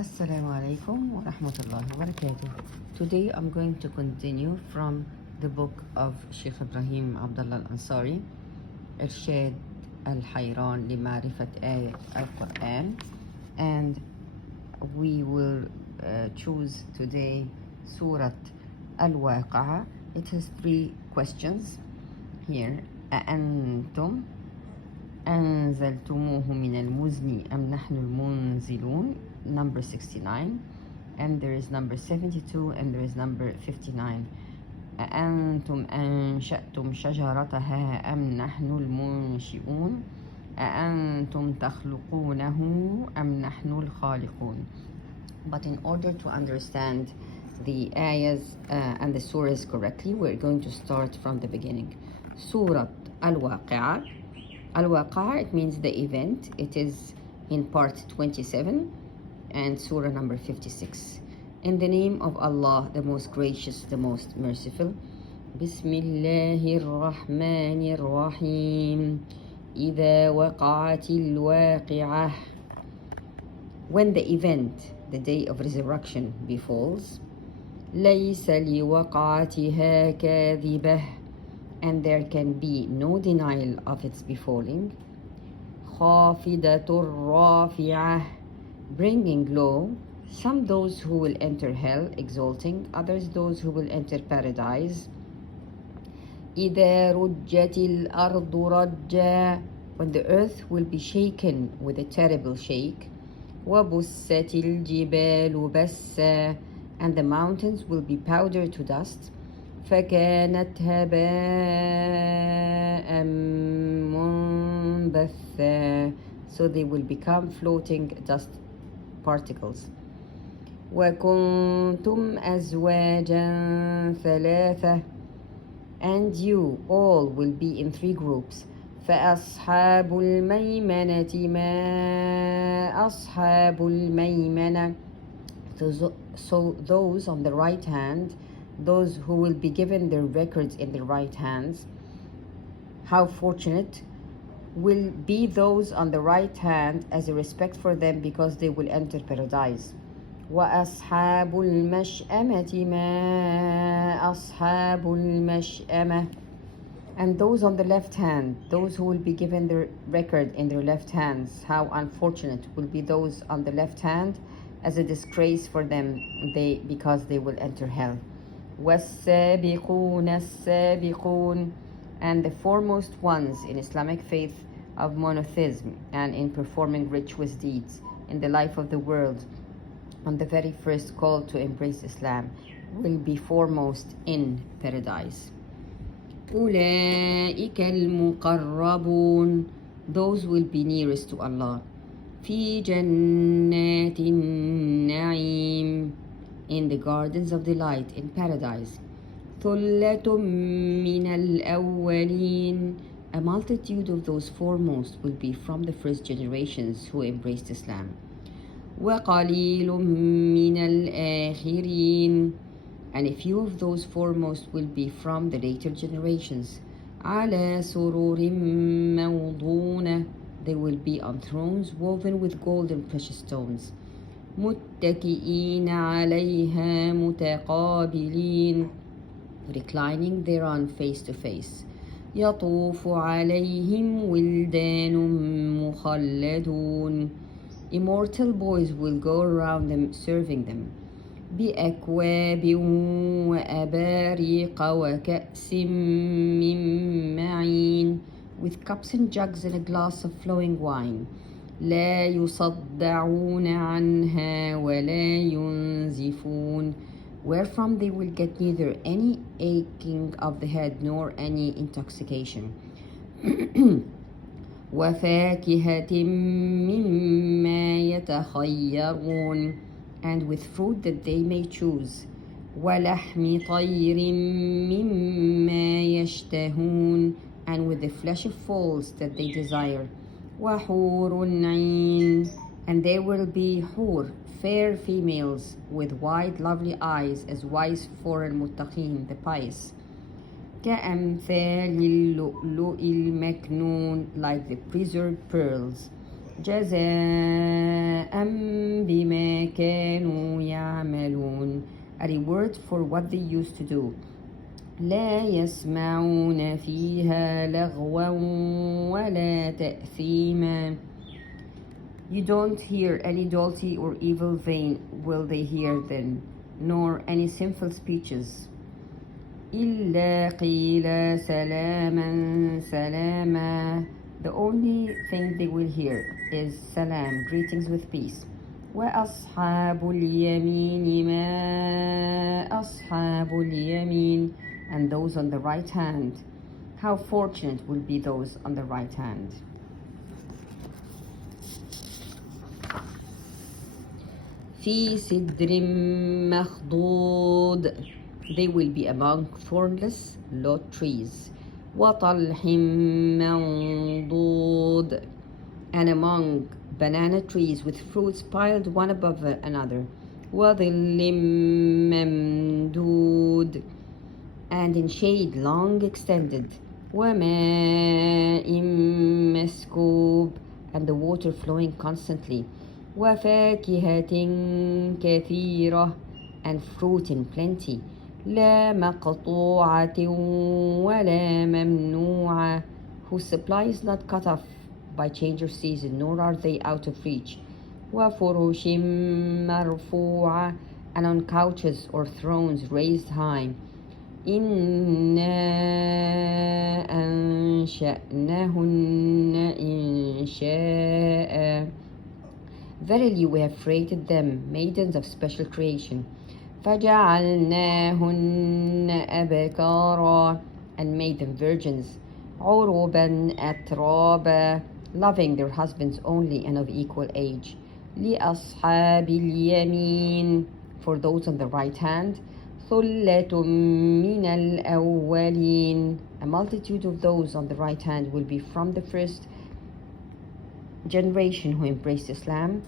Assalamu alaikum wa rahmatullahi wa barakatuh. Today I'm going to continue from the book of Sheikh Ibrahim Abdullah Al-Ansari, Irshad Al-Hayran li Ma'rifat Ayat Al-Quran, and we will choose today Surat Al-Waqia. It has 3 questions here. أأنتم أنزلتموه من المزن أم نحن المنزلون, number 69, and there is number 72 and there is number 59. أأنتم أنشأتم شجرتها أم نحن المنشئون أأنتم تخلقونه أم نحن الخالقون. But in order to understand the ayahs and the surahs correctly, we're going to start from the beginning. Surat Al-Waqia. Al-Waqia, it means the event. It is in part 27 and surah number 56. In the name of Allah, the most gracious, the most merciful. Bismillahir Rahmanir Rahim. إذا وقعت الواقعة. When the event, the day of resurrection, befalls, ليس لوقعتها كاذبة, and there can be no denial of its befalling. خافضة رافعة, bringing low, some those who will enter hell, exalting, others those who will enter paradise. إذا رجت الأرض رجا, when the earth will be shaken with a terrible shake. وبست الجبال بسا, and the mountains will be powdered to dust. فكانت هباء منبثا, so they will become floating dust particles. وكنتم أزواجا ثلاثة, and you all will be in 3 groups. فأصحاب الميمنة ما أصحاب الميمنة, so those on the right hand, those who will be given their records in their right hands, how fortunate will be those on the right hand as a respect for them, because they will enter paradise. وأصحاب المشأمة ما أصحاب المشأمة, and those on the left hand, those who will be given their record in their left hands, how unfortunate will be those on the left hand as a disgrace for them, because they will enter hell. وَالسَّابِقُونَ السَّابِقُونَ, and the foremost ones in Islamic faith of monotheism and in performing rituous deeds in the life of the world, on the very first call to embrace Islam, will be foremost in paradise. أُولَئِكَ الْمُقَرَّبُونَ, those will be nearest to Allah. فِي جَنَّاتِ النَّعِيمِ, in the gardens of delight in paradise. ثُلَّةٌ مِّنَ الْأَوَّلِينَ, a multitude of those foremost will be from the first generations who embraced Islam. وَقَلِيلٌ مِّنَ الْآخِرِينَ, and a few of those foremost will be from the later generations. عَلَى سُرُرٍ مَوْضُونَةٍ, they will be on thrones woven with gold and precious stones. مُتَّكِئِينَ عَلَيْهَا مُتَقَابِلِينَ, reclining thereon face to face. يَطُوفُ عَلَيْهِمْ وِلْدَانٌ مُخَلَّدُونَ, immortal boys will go around them serving them. بِأَكْوَابٍ وَأَبَارِيقَ وَكَأْسٍ مِّن مَّعِينٍ, with cups and jugs and a glass of flowing wine. لا يصدعون عنها ولا ينزفون, wherefrom they will get neither any aching of the head nor any intoxication. وفاكهة مما يتخيرون, and with fruit that they may choose. ولحم طير مما يشتهون, and with the flesh of foals that they desire. وحور عين, and there will be hur, fair females with wide lovely eyes, as wise for al-muttaqin, the pious. كأمثال اللؤلؤ المكنون, like the preserved pearls. جزاء بما كانوا يعملون, a reward for what they used to do. لا يسمعون فيها لغوا ولا تأثيما. You don't hear any dirty or evil vein will they hear then, nor any sinful speeches. إلا قيل سلاما سلاما. The only thing they will hear is salam, greetings with peace. وأصحاب اليمين ما أصحاب اليمين, and those on the right hand. How fortunate will be those on the right hand. في سدر مخضود. They will be among thornless lot trees. وطلح منضود, and among banana trees with fruits piled one above another. وظل ممدود, and in shade long extended. وماء مسكوب, and the water flowing constantly. وفاكهة كثيرة, and fruit in plenty. لا مقطوعة ولا ممنوعة, whose supply is not cut off by change of season, nor are they out of reach. وفرش مرفوعة, and on couches or thrones raised high. إنا أنشأناهن إنشاء. Verily we have created them, maidens of special creation. فجعلناهن أبكارا, and made them virgins. عربا أترابا, loving their husbands only and of equal age. لأصحاب اليمين, for those on the right hand. ثلة من الأولين, a multitude of those on the right hand will be from the first generation who embraced Islam.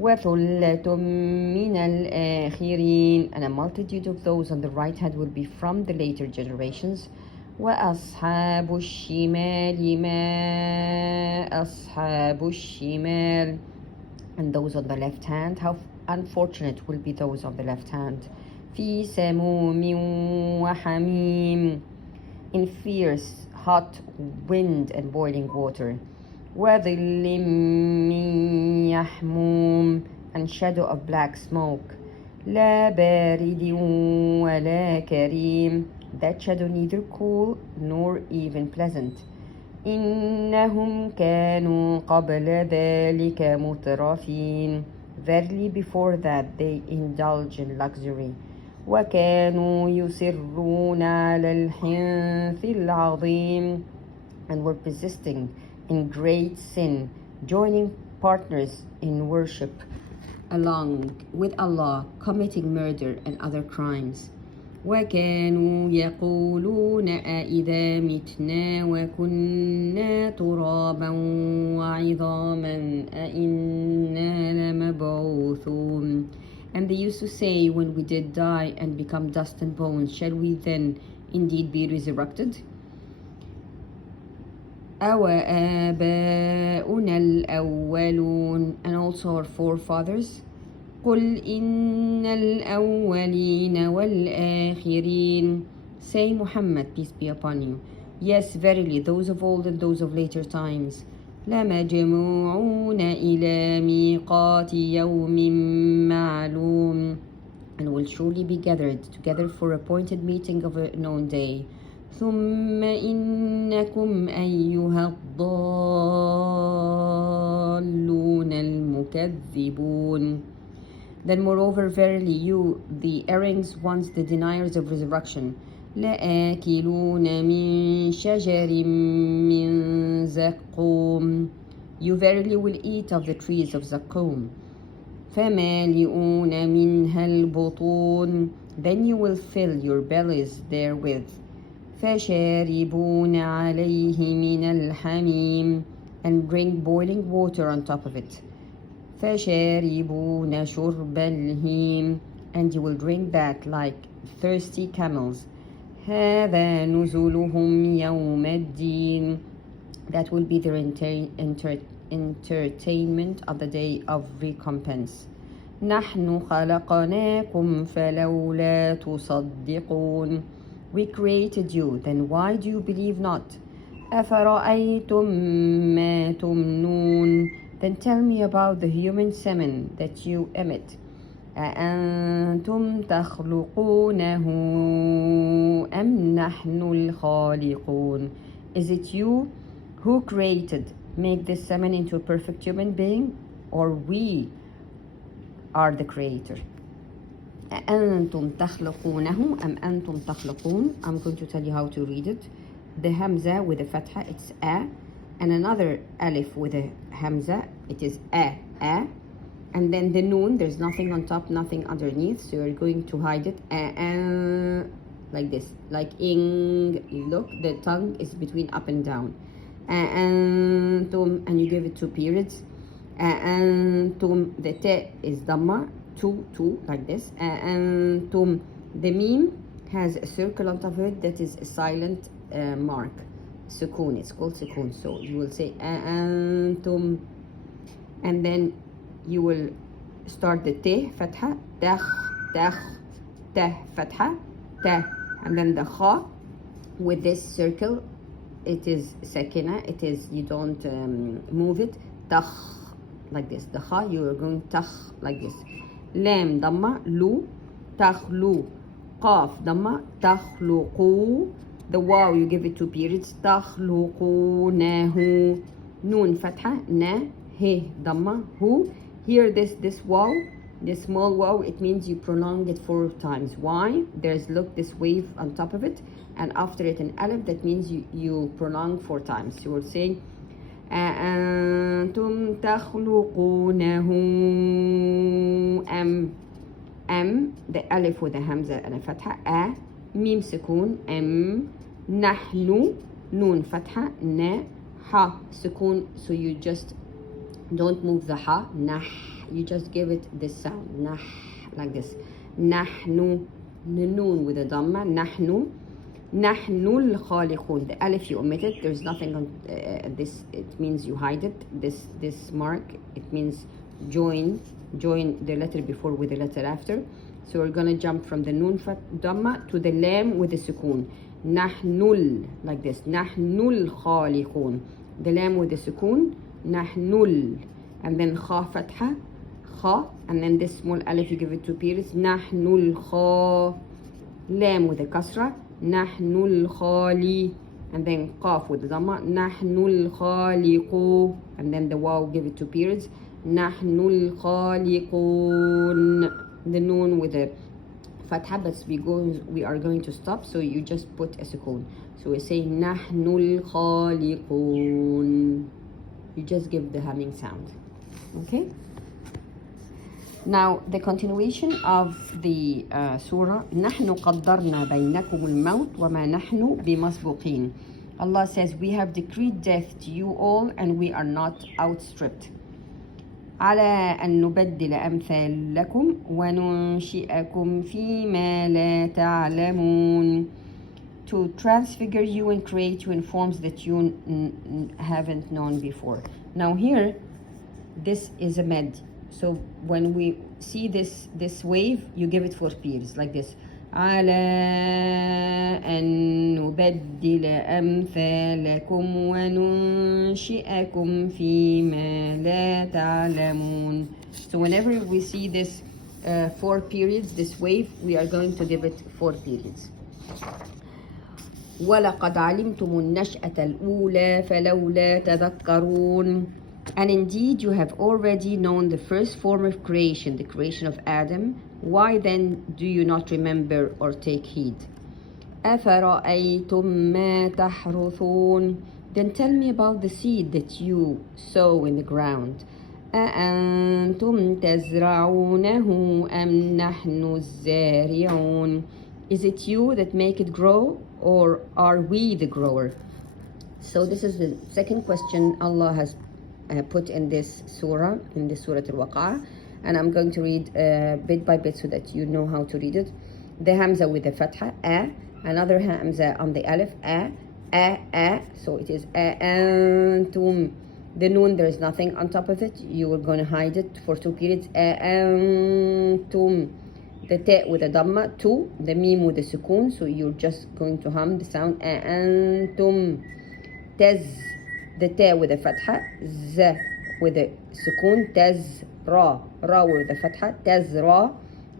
وَثُلَّةٌ مِّنَ الْآخِرِينَ, and a multitude of those on the right hand will be from the later generations. وَأَصْحَابُ الشِّمَالِ مَا أَصْحَابُ الشِّمَالِ, and those on the left hand, how unfortunate will be those on the left hand. فِي سَمُومٍ وَحَمِيمٍ, in fierce, hot wind and boiling water. وَظِلٍّ مِّن يَحْمُومٍ, and shadow of black smoke. لَا بَارِدٍ وَلَا كَرِيمٍ, that shadow neither cool nor even pleasant. إِنَّهُمْ كَانُوا قَبْلَ ذَلِكَ مُتْرَفِينَ, verily before that they indulge in luxury. وَكَانُوا يُصِرُّونَ عَلَى الْحِنثِ الْعَظِيمِ, and were persisting in great sin, joining partners in worship along with Allah, committing murder and other crimes. وَكَانُوا يَقُولُونَ أَإِذَا مِتْنَا وَكُنَّا تُرَابًا وَعِظَامًا أَإِنَّا لَمَبْعُوثُونَ, and they used to say, when we did die and become dust and bones, shall we then indeed be resurrected? أَوَآبَاؤُنَا الْأَوَّلُونَ, and also our forefathers. قُلْ إِنَّ الْأَوَّلِينَ وَالْآخِرِينَ, say, Muhammad, peace be upon you, yes, verily, those of old and those of later times. لَمَجْمُوعُونَ إِلَى مِيقَاتِ يَوْمٍ مَّعْلُومٍ, and will surely be gathered together for appointed meeting of a known day. ثُمَّ إِنَّكُمْ أَيُّهَا الضَّالُّونَ الْمُكَذِّبُونَ, then moreover, verily you, the errings ones, the deniers of resurrection. لَآكِلُونَ مِن شَجَرٍ مِّن زَقُّومٍ, you verily will eat of the trees of Zaqqum. فَمَالِئُونَ مِنْهَا الْبُطُونَ, then you will fill your bellies therewith. فَشَارِبُونَ عَلَيْهِ مِنَ الْحَمِيمِ, and drink boiling water on top of it. فَشَارِبُونَ شُرْبَ الْهِيمِ, and you will drink that like thirsty camels. هَذَا نُزُلُهُمْ يَوْمَ الدِّينِ, that will be their entertainment on the day of recompense. نحن خلقناكم فلولا تصدقون. We created you, then why do you believe not? أفرأيتم ما تمنون. Then tell me about the human semen that you emit. أأنتم تخلقونه أم نحن الخالقون. Is it you who created, make this semen into a perfect human being, or we are the creator? أأنتم تخلقونه أم أنتم تخلقون. I'm going to tell you how to read it. The hamza with a fatha, it's a, and another alif with a hamza, it is a. And then the noon, there's nothing on top, nothing underneath, so you're going to hide it like this, like ing. You look, the tongue is between up and down. And you give it 2 periods. The te is dhamma, two, like this. The meme has a circle on top of it that is a silent mark, sukun. It's called sukun. So you will say and then you will start the te fatha, tah, fatha, ta, and then the kha with this circle, it is sakina, it is, you don't move it, takh, like this. The kha, you are going takh, like this. Lam dhamma, lu, takhlu. Qaf dhamma, takhluqu. The waw, you give it 2 periods, takhluqunahu. Noon fatha, na, he dhamma, hu. Here this waw, this small waw, it means you prolong it 4 times. Why? There's, look, this wave on top of it, and after it an alif, that means you prolong 4 times. You will say أأنتم تخلقونه أم, the alif with a hamza and a fatha, a, mim sukun, nahnu, noon fatha, na, ha sukun. So you just don't move the ha, nah, you just give it this sound, nah, like this. Nahnu, noon with a dhamma, nahnu al-khaliqun. The alif you omit it, there's nothing on this, it means you hide it. This mark, it means join the letter before with the letter after. So we're gonna jump from the noon dhamma to the lam with the sukun. Nahnul, like this. Nahnul khaliqun. The lam with the sukun, nahnul, and then kha fatha, kha, and then this small alif you give it 2 periods. Nahnul kha, lam with the kasra, nahnul khali, and then qaf with the dhamma, nahnul khaliqu, and then the waw, give it 2 periods. Nahnul khaliqun. The noon with the fatha, but we are going to stop, so you just put a sukun. So we say nahnul khaliqun. You just give the humming sound. Okay? Now the continuation of the surah, نحن قدرنا بينكم الموت وما نحن بمسبوقين. Allah says, we have decreed death to you all and we are not outstripped. على أن نبدل أمثالكم وننشئكم فيما لا تعلمون. To transfigure you and create you in forms that you haven't known before. Now here, this is a med. So when we see this wave, you give it 4 periods, like this. على أن نبدل أمثالكم وننشئكم فيما لا تعلمون. So whenever we see this 4 periods, this wave, we are going to give it 4 periods. وَلَقَدْ عَلِمْتُمُ النَّشْأَةَ الْأُولَى فَلَوْلَا تَذَكَّرُونَ. And indeed you have already known the first form of creation, the creation of Adam. Why then do you not remember or take heed? أَفَرَأَيْتُمْ مَا تَحْرُثُونَ. Then tell me about the seed that you sow in the ground. أَأَنْتُمْ تَزْرَعُونَهُ أَمْ نَحْنُ الزَّارِعُونَ. Is it you that make it grow, or are we the grower? So this is the second question Allah has put in this surah, in this Surat al-Waqia, and I'm going to read bit by bit so that you know how to read it. The hamza with the fatha, a, another hamza on the alif, a, so it is antum, The noon, there is nothing on top of it. You are going to hide it for 2 periods. أنتم. The ta with a dhamma, 2. The mim with a sukoon, so you're just going to hum the sound. أنتم. Taz. The ta with a fatha. Z with a sukoon. Taz. Ra. Ra with a fatha. Tazra.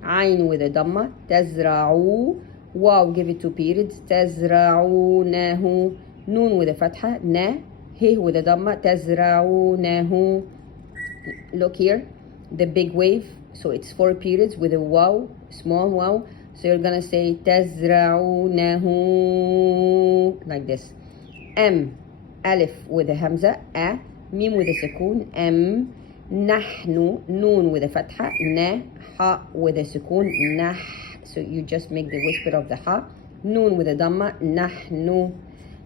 Ain with a dhamma. Tazra'u. Wow, give it 2 periods. Tazra'unahu. Noon with a fatha. Na. He with a dhamma. Tazra'unahu. Look here, the big wave. So it's 4 periods with a waw, small waw. So you're gonna say tazra'unahu like this. Alif with a hamza. Mim with a sukoon. Nahnu. Noon with a fatha. Na. Ha with a sukoon. Nah. So you just make the whisper of the ha. Noon with a dhamma. Nahnu.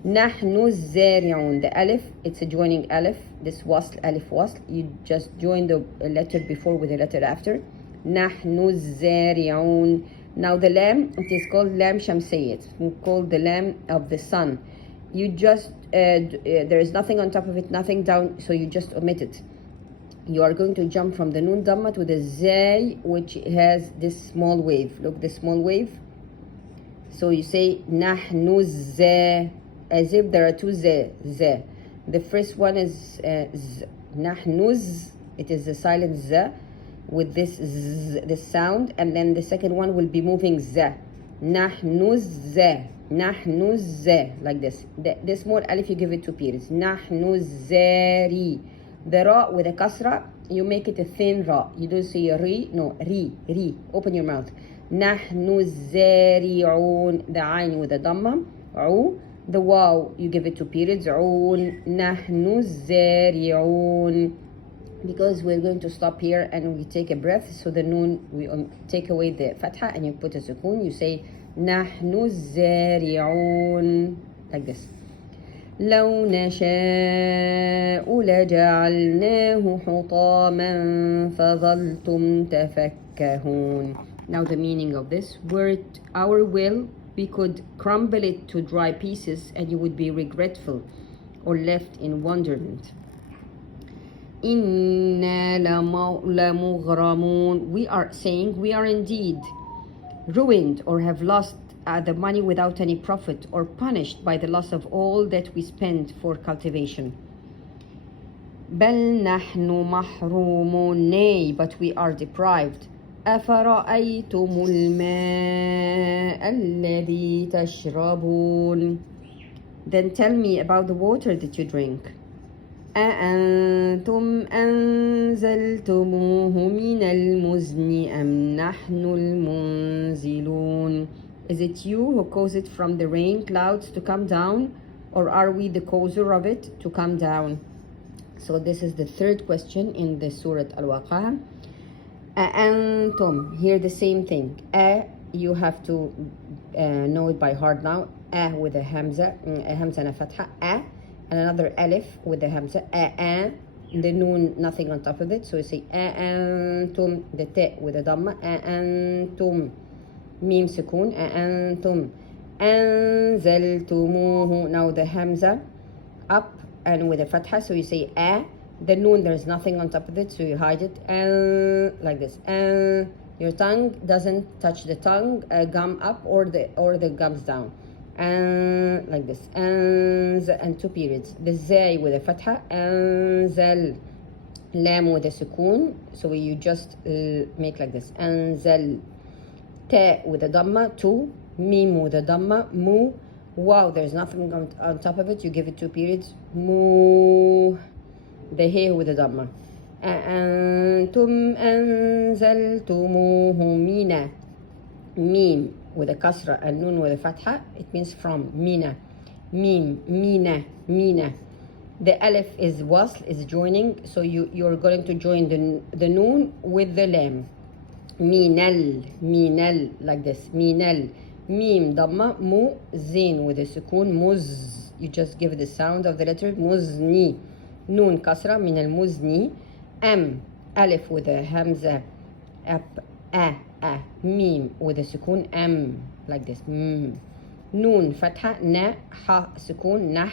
Nahnu zari'un. The alif, it's a joining alif. This wasl, alif wasl. You just join the letter before with the letter after. Nahnu zari'un. Now the lam, it is called lam shamsiyyah. It's called the lam of the sun. You just, there is nothing on top of it, nothing down, so you just omit it. You are going to jump from the noon dhamma to the zay, which has this small wave. Look, this small wave. So you say nahnu za, as if there are 2 za. The first one is nahnuz. It is a silent za with this this sound, and then the second one will be moving za. Nahnuz za. Nahnu za, like this. The small alif, you give it 2 periods. Nahnu zari. The ra with a kasra, you make it a thin ra. You don't say ri, no, ri. Open your mouth. Nahnu zari'un. The ayn with a dhamma. U. The waw, you give it 2 periods. Un. Nahnu zari'un. Because we're going to stop here and we take a breath. So the noon, we take away the fatha and you put a sukoon. You say nahnu zari'un. Like this. لو نشاء لجعلناه حطاما فظلتم تفكهون. Now the meaning of this. Were it our will, we could crumble it to dry pieces and you would be regretful or left in wonderment. إِنَّا لَمُغْرَمُونَ. We are saying we are indeed ruined or have lost the money without any profit, or punished by the loss of all that we spend for cultivation. بَلْ نَحْنُ مَحْرُومُونَ. Nay, but we are deprived. أَفَرَأَيْتُمُ الْمَاءَ الَّذِي تَشْرَبُونَ. Then tell me about the water that you drink. أَأَنْتُمْ أَنزَلْتُمُوهُ مِنَ الْمُزْنِ أَمْ نَحْنُ الْمُنزِلُونَ. Is it you who cause it from the rain clouds to come down, or are we the causer of it to come down? So this is the 3rd question in the Surat Al-Waqia. أَأَنْتُمْ. Here the same thing. You have to know it by heart now. With a hamza and a fatha. And another alif with the hamza. The noon, nothing on top of it. So you say أَأَنْتُمْ. The ta with a dhamma. أَأَنْتُمْ. Mim sukoon. أَأَنْتُمْ أَنزَلْتُمُوهُ. Now the hamza up and with a fatha, so you say the noon, there's nothing on top of it, so you hide it like this. Your tongue doesn't touch the tongue, gum up or the gums down, like this. And 2 periods. The zay with a fatha. Anzal. Lam with a sukoon, so you just make like this. Anzal. Ta with a dhamma. 2. Mim with a dhamma. Mu. Wow, there's nothing on top of it, you give it 2 periods. Mu. The he with a dhamma. أَأَنْتُمْ أَنزَلْتُمُوهُ مِنَ. Mim with a kasra and noon with a fatha, it means from. Mina. Mim. Mina. The alif is wasl, is joining, so you're going to join the noon with the lam. Minal, like this. Minal. Mim dhamma. Mu. Zin with a sukoon. Muz. You just give the sound of the letter. Muzni. Noon kasra. Minal muzni. Alif with a hamza. Mim with a sukoon. Like this. Noon fatha. Na. Ha sukoon. Nah.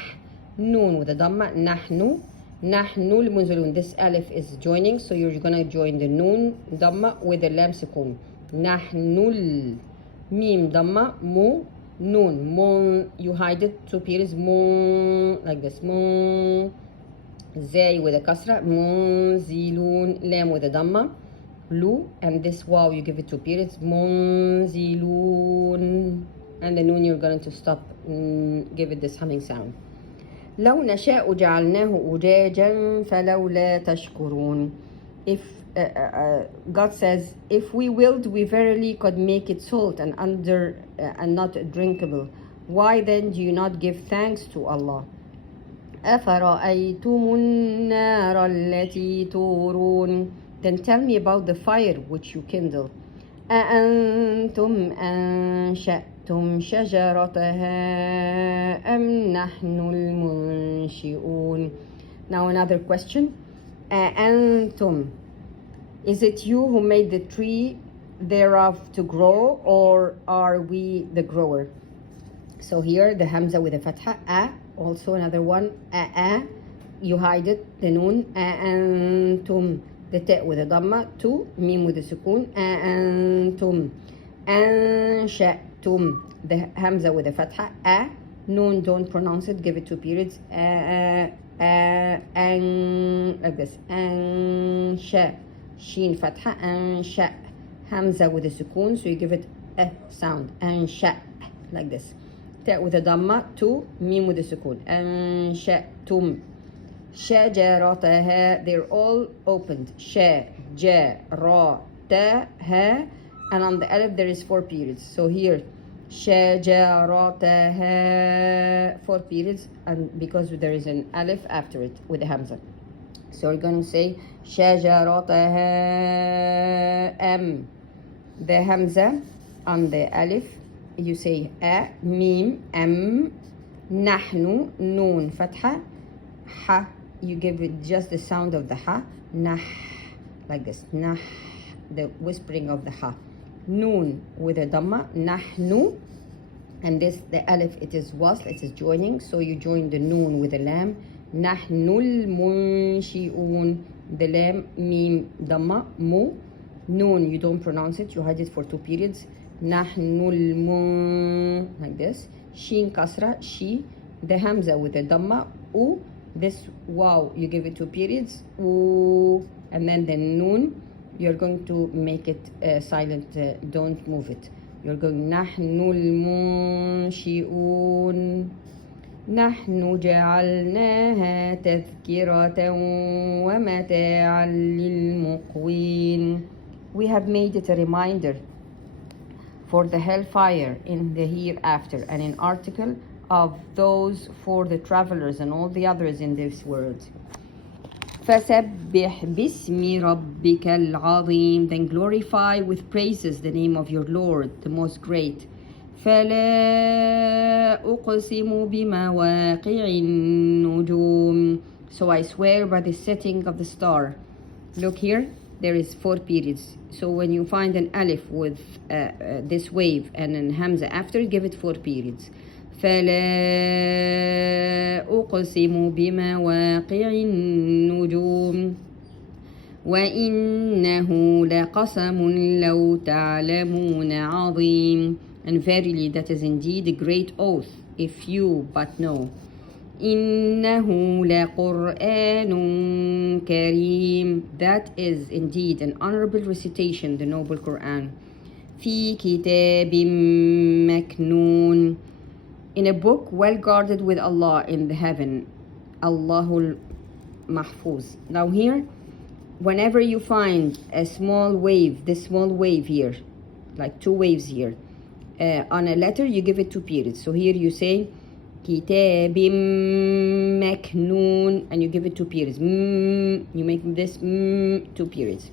Noon with a dhamma. Nahnu. نحن المنزلون. This alif is joining, so you're gonna join the noon dhamma with the lam sukun. نحن الميم dhamma mu noon mon, you hide it 2 periods, mon, like this, mon. Zay with a kasra, munzilun, lam with a dhamma, lu, and this wow you give it 2 periods, munzilun, and the noon you're going to stop, give it this humming sound. لو نشاء جعلناه أجاجا فلولا تشكرون. If God says, if we willed, we verily could make it salt and and not drinkable. Why then do you not give thanks to Allah? أفرأيتم النار التي تورون. Then tell me about the fire which you kindle. أأنتم أنشأتم شجرتها أم نحن المنشئون. Now another question. أأنتم, is it you who made the tree thereof to grow, or are we the grower? So here the hamza with a fatha, also another one, you hide it, the noon, أأنتم, the ta with a dhamma, tu, mim with a sukun, أأنتم أنشأتم, the hamza with a fatha, noon, don't pronounce it, give it 2 periods, like this, أنشأ, sheen fatha, أنشأ, hamza with a sukun, so you give it a sound, أنشأ, like this. Ta with a dhamma, tu, mim with a sukun. أنشأتم شجرتها, they're all opened. شجرتها, and on the alif there is 4 periods. So here, شجرتها, 4 periods, and because there is an alif after it with a hamza. So we're going to say شجرتها the hamza on the alif, you say mim, nahnu, noon, fatha, ha, you give it just the sound of the ha, nah, like this, nah, the whispering of the ha. Noon with a dhamma, nahnu, and this, the alif, it is wasl, it is joining, so you join the noon with the lam, nahnul munshi'un, the lam, mim, dhamma, mu, noon, you don't pronounce it, you hide it for 2 periods, nahnul mun, like this, sheen kasra, she, the hamza with the dhamma, u, this wow, you give it 2 periods, u, and then the noon, you're going to make it silent, don't move it. You're going nahnul munshi'un, نحن جعلناها تذكرة ومتاعا للمقوين. We have made it a reminder for the hellfire in the hereafter, and an article of those for the travelers and all the others in this world. فسبح باسم ربك العظيم, then glorify with praises the name of your Lord, the most great. فلا أقسم بمواقع النجوم, so I swear by the setting of the star. Look here, there is 4 periods. So when you find an alif with this wave and an hamza after, give it 4 periods. فلا أقسم بمواقع النجوم وإنه لقسم لو تعلمون عظيم, and verily that is indeed a great oath if you but know. إنه لقرآن كريم, that is indeed an honorable recitation, the noble Quran. في كتاب مكنون, in a book well guarded with Allah in the heaven, Allahul Mahfuz. Now here, whenever you find a small wave, this small wave here, like 2 waves here, on a letter, you give it 2 periods. So here you say كتاب مكنون, and you give it 2 periods. You make this 2 periods.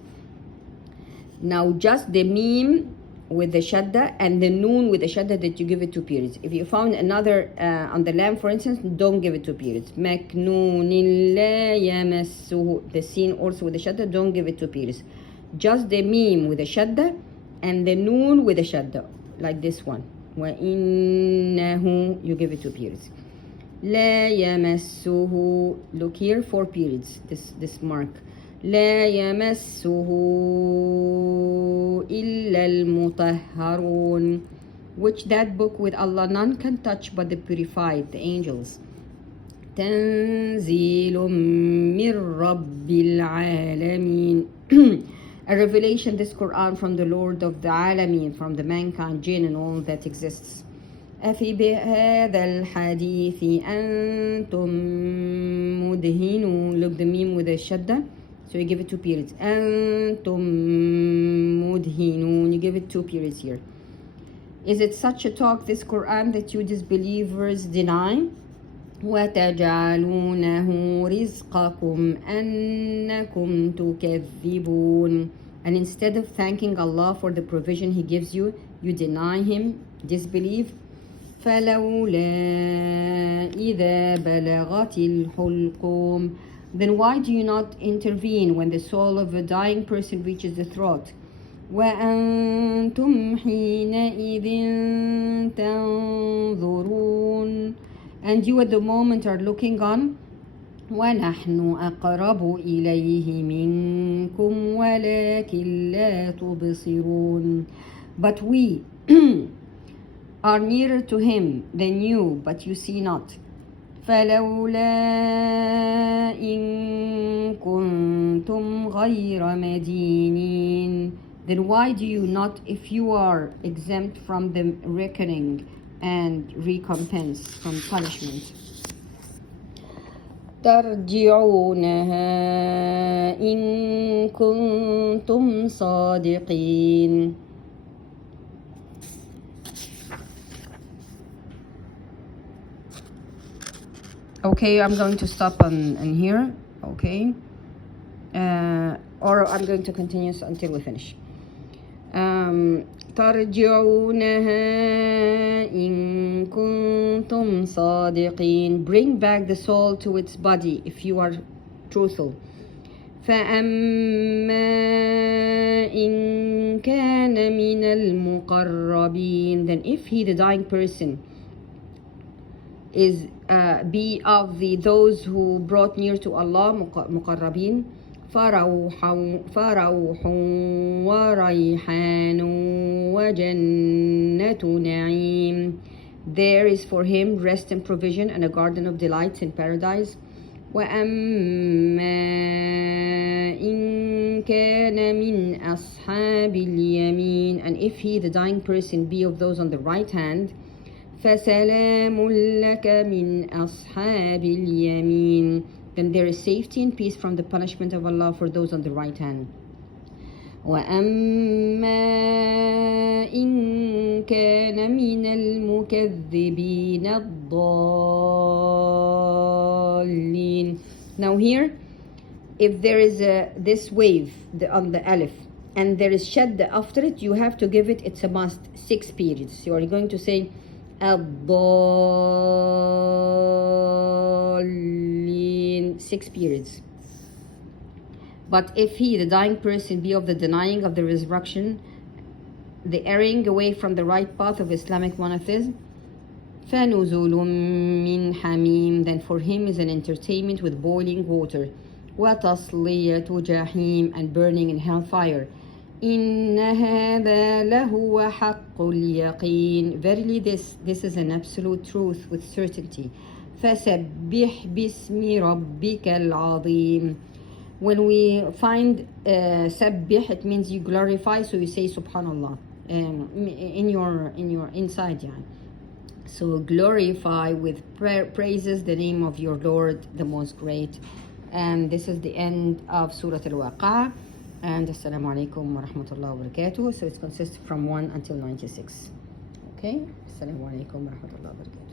Now just the meme with the shadda and the noon with the shadda, that you give it 2 periods. If you found another on the lamb, for instance, don't give it 2 periods. مكنون لا يمسه, the sin also with the shadda, don't give it 2 periods. Just the meme with the shadda and the noon with the shadda, like this one. وَإِنَّهُ, you give it 2 periods. لا يمسه. Look here, 4 periods, this mark. لا يمسه إلا المطهرون. Which that book with Allah none can touch but the purified, the angels. تنزيل من رب العالمين. A revelation, this Quran, from the Lord of the Alameen, from the mankind, jinn and all that exists. أفي بهذا الحديث أنتم مدهنون. Look, the meme with a shadda, so you give it 2 periods. أنتم مدهنون, you give it 2 periods here. Is it such a talk, this Quran, that you disbelievers deny? وَتَجْعَلُونَهُ رِزْقَكُمْ أَنَّكُمْ تُكَذِّبُونَ. And instead of thanking Allah for the provision He gives you, you deny Him, disbelieve. فَلَوْلَا إِذَا بَلَغَتِ الْحُلْقُومَ. Then why do you not intervene when the soul of a dying person reaches the throat? وَأَنْتُمْ حِينَئِذٍ تَنْظُرُونَ. And you at the moment are looking on. وَنَحْنُ أَقْرَبُ إِلَيْهِ مِنْكُمْ وَلَكِنْ لَا تُبْصِرُونَ. But we are nearer to Him than you, but you see not. فَلَوْلَا إِن كُنْتُمْ غَيْرَ مَدِينِينَ. Then why do you not, if you are exempt from the reckoning and recompense, from punishment? ترجعونها إن كنتم صادقين. Okay, I'm going to stop on here, okay? Or I'm going to continue until we finish. ترجعونها إن كنتم صادقين. Bring back the soul to its body if you are truthful. فأما إن كان من المقربين. Then if he, the dying person, is be of those who brought near to Allah, مقربين. فروح وريحان وجنة نعيم. There is for him rest and provision and a garden of delights in paradise. وأما إن كان من أصحاب اليمين. And if he, the dying person, be of those on the right hand, فسلام لك من أصحاب اليمين. Then there is safety and peace from the punishment of Allah for those on the right hand. وَأَمَّا إِن كَانَ مِنَ الْمُكَذِّبِينَ الضَّالِّينَ. Now here, if there is this wave on the alif, and there is shadda after it, you have to give it, it's a must, 6 periods. You are going to say الضالين, 6 periods. But if he, the dying person, be of the denying of the resurrection, the erring away from the right path of Islamic monotheism, فَنُزُلٌ مِّنْ حَمِيمٍ. Then for him is an entertainment with boiling water. وَتَصْلِيَةُ جَحِيمٍ. And burning in hellfire. إِنَّ هَذَا لَهُوَ حَقُّ الْيَقِينِ. Verily this is an absolute truth with certainty. فَسَبِّحْ بِاسْمِ رَبِّكَ الْعَظِيمِ. When we find sabbih, it means you glorify, so you say subhanallah in your inside, yeah. So glorify with praises the name of your Lord, the most great. And this is the end of Surat al-Waqia. And assalamu alaikum wa rahmatullahi wa barakatuh. So it consists from 1 until 96. Okay, assalamu alaikum wa rahmatullahi wa barakatuh.